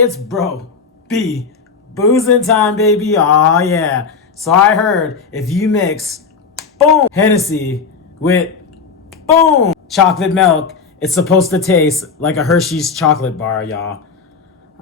it's boozing time, baby. Oh yeah. So I heard if you mix boom Hennessy with boom chocolate milk, it's supposed to taste like a Hershey's chocolate bar, y'all.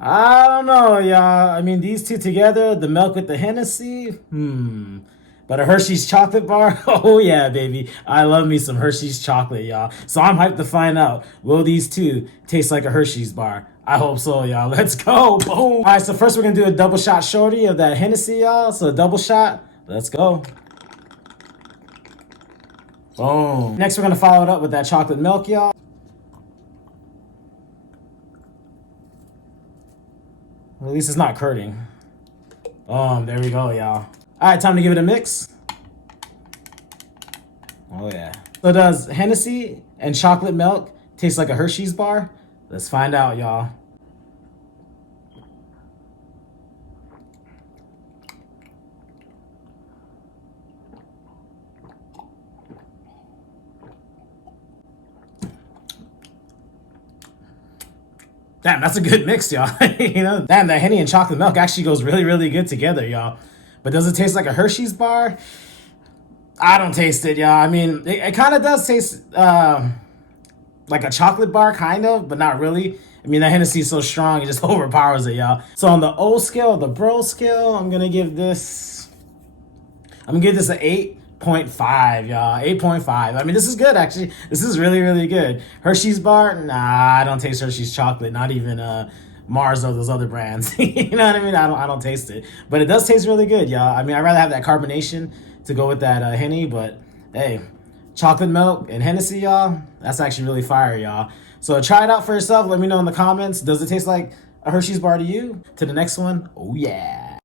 I don't know, y'all. I mean, these two together, the milk with the Hennessy, But a Hershey's chocolate bar, oh yeah, baby. I love me some Hershey's chocolate, y'all. So I'm hyped to find out, will these two taste like a Hershey's bar? I hope so, y'all. Let's go. Boom. All right, so first we're going to do a double shot shorty of that Hennessy, y'all. So a double shot. Let's go. Boom. Next, we're going to follow it up with that chocolate milk, y'all. Well, at least it's not curding. There we go, y'all. All right, time to give it a mix. Oh, yeah. So does Hennessy and chocolate milk taste like a Hershey's bar? Let's find out, y'all. Damn, that's a good mix, y'all. Damn, that Henny and chocolate milk actually goes really, really good together, y'all. But does it taste like a Hershey's bar? I don't taste it, y'all. I mean, it kind of does taste like a chocolate bar, kind of, but not really. I mean, that Hennessy is so strong, it just overpowers it, y'all. So on the O scale, the bro scale, I'm gonna give this an 8.5, y'all. 8.5. I mean, this is good, actually. This is really, really good. Hershey's bar? Nah, I don't taste Hershey's chocolate. Not even Mars or those other brands. You know what I mean? I don't taste it. But it does taste really good, y'all. I mean, I'd rather have that carbonation to go with that Henny, but hey, chocolate milk and Hennessy, y'all, that's actually really fire, y'all. So try it out for yourself. Let me know in the comments. Does it taste like a Hershey's bar to you? To the next one. Oh, yeah.